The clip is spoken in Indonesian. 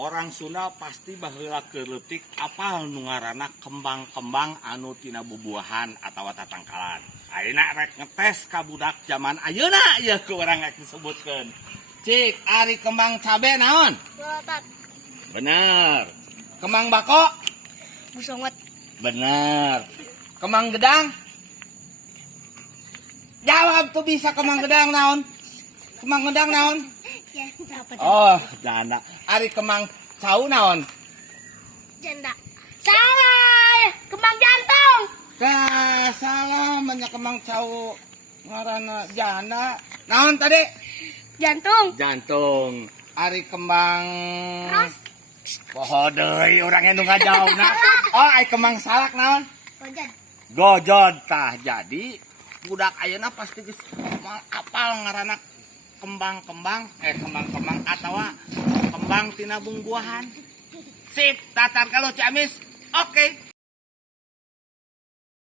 orang Sunda pasti baheula keleutik apal nu ngaranna kembang-kembang anu tina bubuahan atawa tatangkalan. Ayeuna rek ngetes ka budak zaman ayeuna ieu ku urang rek disebutkeun. Cik, ari kembang cabe naon? Botat. Bener. Kembang bako? Busongot. Bener. Kembang gedang? Jawab tuh bisa kembang gedang naon? Kembang gedang naon? Oh, janda. Ari kembang cau naon? Janda. Salah. Kembang jantung. Salah, banyak kembang cau ngaranna janda. Naon tadi? Jantung. Jantung. Ari kembang Ros. poho deui urang anu ngajawabna. Oh, ai kembang salak naon? Gojad. Gojod tah. Jadi budak ayeuna pasti geus apal ngaranna kembang-kembang atawa kembang tina bumbuahan. Sip, tatar kalau Ciamis. Oke.